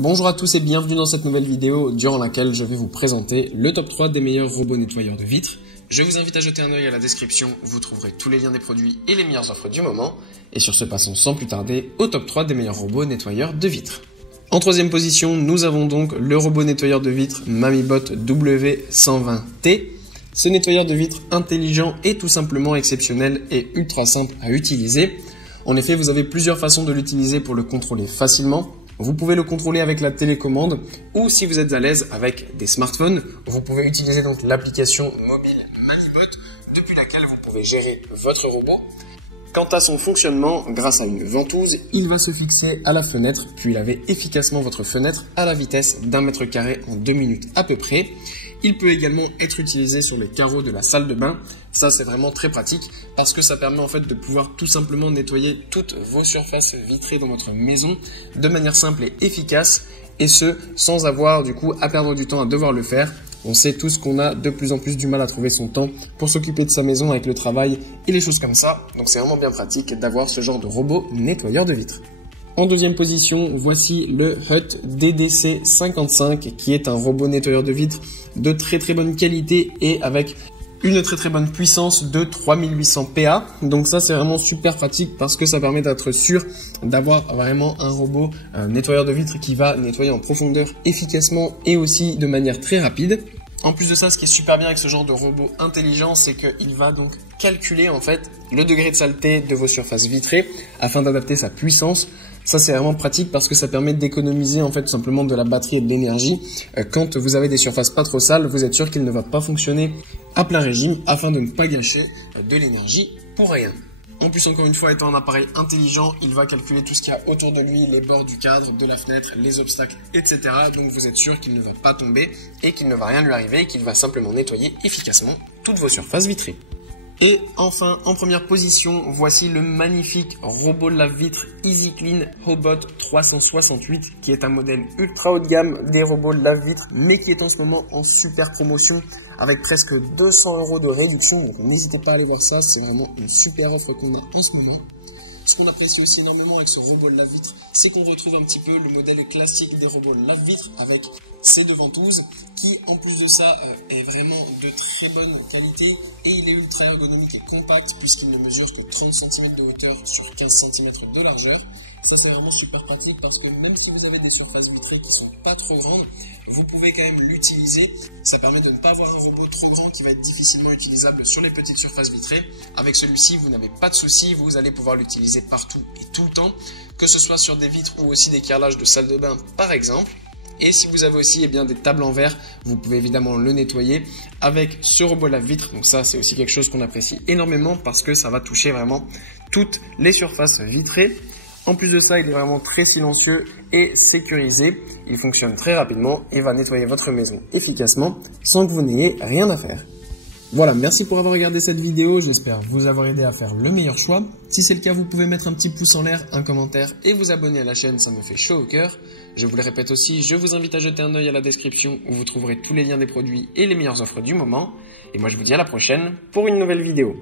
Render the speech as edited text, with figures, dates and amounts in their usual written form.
Bonjour à tous et bienvenue dans cette nouvelle vidéo durant laquelle je vais vous présenter le top 3 des meilleurs robots nettoyeurs de vitres. Je vous invite à jeter un œil à la description, vous trouverez tous les liens des produits et les meilleures offres du moment. Et sur ce, passons sans plus tarder au top 3 des meilleurs robots nettoyeurs de vitres. En troisième position, nous avons donc le robot nettoyeur de vitres Mamibot W120T. Ce nettoyeur de vitres intelligent est tout simplement exceptionnel et ultra simple à utiliser. En effet, vous avez plusieurs façons de l'utiliser pour le contrôler facilement. Vous pouvez le contrôler avec la télécommande ou si vous êtes à l'aise avec des smartphones, vous pouvez utiliser donc l'application mobile Mamibot depuis laquelle vous pouvez gérer votre robot. Quant à son fonctionnement, grâce à une ventouse, il va se fixer à la fenêtre puis laver efficacement votre fenêtre à la vitesse d'1 mètre carré en 2 minutes à peu près. Il peut également être utilisé sur les carreaux de la salle de bain. Ça, c'est vraiment très pratique parce que ça permet en fait de pouvoir tout simplement nettoyer toutes vos surfaces vitrées dans votre maison de manière simple et efficace et ce, sans avoir du coup à perdre du temps à devoir le faire. On sait tous qu'on a de plus en plus du mal à trouver son temps pour s'occuper de sa maison avec le travail et les choses comme ça. Donc c'est vraiment bien pratique d'avoir ce genre de robot nettoyeur de vitres. En deuxième position, voici le Hut DDC55 qui est un robot nettoyeur de vitres de très bonne qualité et avec une très bonne puissance de 3800 PA. Donc ça c'est vraiment super pratique parce que ça permet d'être sûr d'avoir vraiment un robot nettoyeur de vitres qui va nettoyer en profondeur efficacement et aussi de manière très rapide. En plus de ça, ce qui est super bien avec ce genre de robot intelligent, c'est qu'il va donc calculer en fait le degré de saleté de vos surfaces vitrées afin d'adapter sa puissance. Ça, c'est vraiment pratique parce que ça permet d'économiser en fait tout simplement de la batterie et de l'énergie. Quand vous avez des surfaces pas trop sales, vous êtes sûr qu'il ne va pas fonctionner à plein régime afin de ne pas gâcher de l'énergie pour rien. En plus, encore une fois, étant un appareil intelligent, il va calculer tout ce qu'il y a autour de lui, les bords du cadre, de la fenêtre, les obstacles, etc. Donc vous êtes sûr qu'il ne va pas tomber et qu'il ne va rien lui arriver et qu'il va simplement nettoyer efficacement toutes vos surfaces vitrées. Et enfin, en première position, voici le magnifique robot lave-vitre EasyClean Hobot 368 qui est un modèle ultra haut de gamme des robots lave-vitre mais qui est en ce moment en super promotion avec presque 200 € de réduction. Donc n'hésitez pas à aller voir ça, c'est vraiment une super offre qu'on a en ce moment. Ce qu'on apprécie aussi énormément avec ce robot lave-vitre, c'est qu'on retrouve un petit peu le modèle classique des robots lave-vitre avec ces deux ventouses qui, en plus de ça, est vraiment de très bonne qualité et il est ultra ergonomique et compact puisqu'il ne mesure que 30 cm de hauteur sur 15 cm de largeur. Ça, c'est vraiment super pratique parce que même si vous avez des surfaces vitrées qui sont pas trop grandes, vous pouvez quand même l'utiliser. Ça permet de ne pas avoir un robot trop grand qui va être difficilement utilisable sur les petites surfaces vitrées. Avec celui-ci, vous n'avez pas de souci, vous allez pouvoir l'utiliser partout et tout le temps, que ce soit sur des vitres ou aussi des carrelages de salle de bain par exemple. Et si vous avez aussi des tables en verre, vous pouvez évidemment le nettoyer avec ce robot lave-vitre. Donc ça, c'est aussi quelque chose qu'on apprécie énormément parce que ça va toucher vraiment toutes les surfaces vitrées. En plus de ça, il est vraiment très silencieux et sécurisé. Il fonctionne très rapidement et va nettoyer votre maison efficacement sans que vous n'ayez rien à faire. Voilà, merci pour avoir regardé cette vidéo. J'espère vous avoir aidé à faire le meilleur choix. Si c'est le cas, vous pouvez mettre un petit pouce en l'air, un commentaire et vous abonner à la chaîne, ça me fait chaud au cœur. Je vous le répète aussi, je vous invite à jeter un œil à la description où vous trouverez tous les liens des produits et les meilleures offres du moment. Et moi, je vous dis à la prochaine pour une nouvelle vidéo.